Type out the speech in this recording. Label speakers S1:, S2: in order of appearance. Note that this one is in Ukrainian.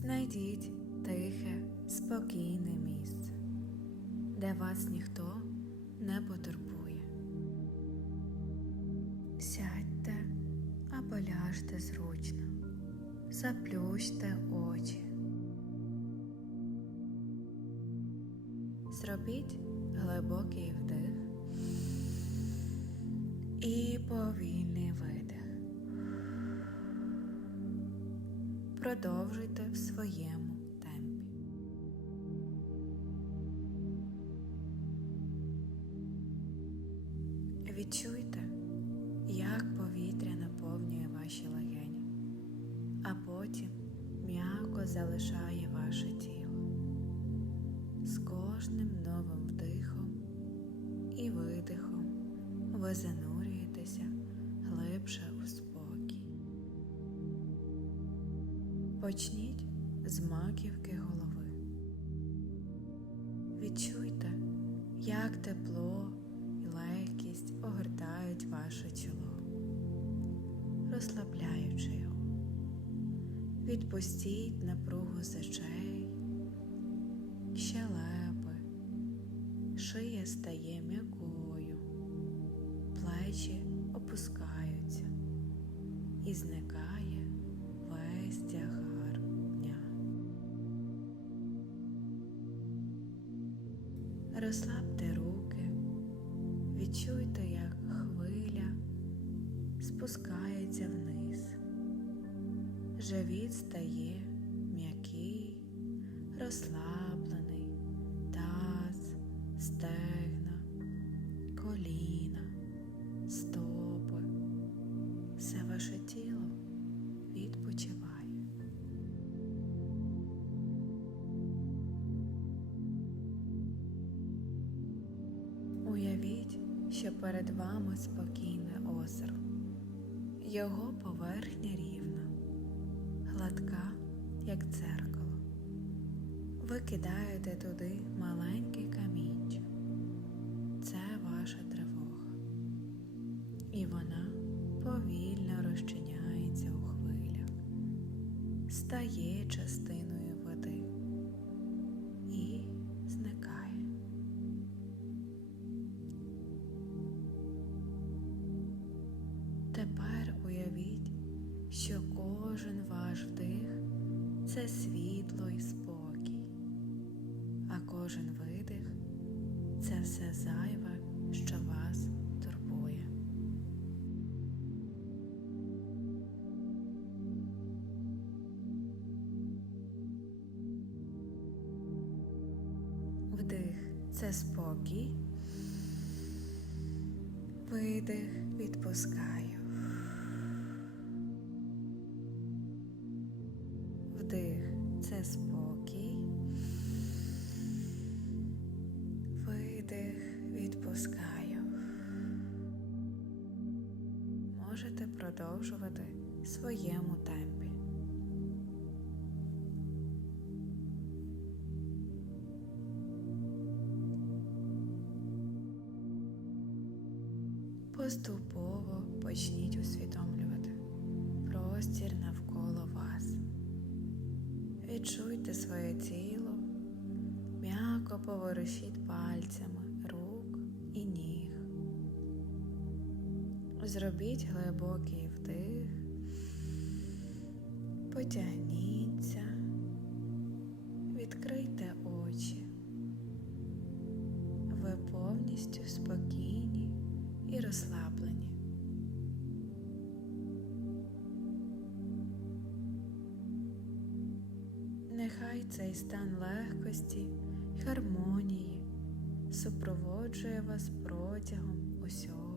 S1: Знайдіть тихе, спокійне місце, де вас ніхто не потурбує. Сядьте або ляжте зручно, заплющте очі. Зробіть глибокий вдих і повільний видих. Продовжуйте в своєму темпі. Відчуйте, як повітря наповнює ваші легені, а потім м'яко залишає ваше тіло. З кожним новим вдихом і видихом ви занурюєтеся глибше Почніть з маківки голови. Відчуйте, як тепло і легкість огортають ваше чоло, розслабляючи його. Відпустіть напругу з очей, щелепи, шия стає м'якою, плечі опускаються і зникає Розслабте руки, відчуйте, як хвиля спускається вниз. Живіт стає м'який, розслаблений, таз, стегна, коліна, стопи. Все ваше тіло відпочиває. Що перед вами спокійне озеро. Його поверхня рівна, гладка, як дзеркало. Ви кидаєте туди маленький камінчик. Це ваша тривога. І вона повільно розчиняється у хвилях, стає частиною що кожен ваш вдих це світло і спокій, а кожен видих це все зайве, що вас турбує. Вдих це спокій. Видих відпускаю. Вдих це спокій. Видих відпускаю. Можете продовжувати в своєму темпі. Поступово почніть усвідомлювати простір вас. Відчуйте своє тіло, м'яко поворушіть пальцями рук і ніг. Зробіть глибокий вдих, потягніться, відкрийте очі. Ви повністю спокійні і розслаблені. Нехай цей стан легкості гармонії супроводжує вас протягом усього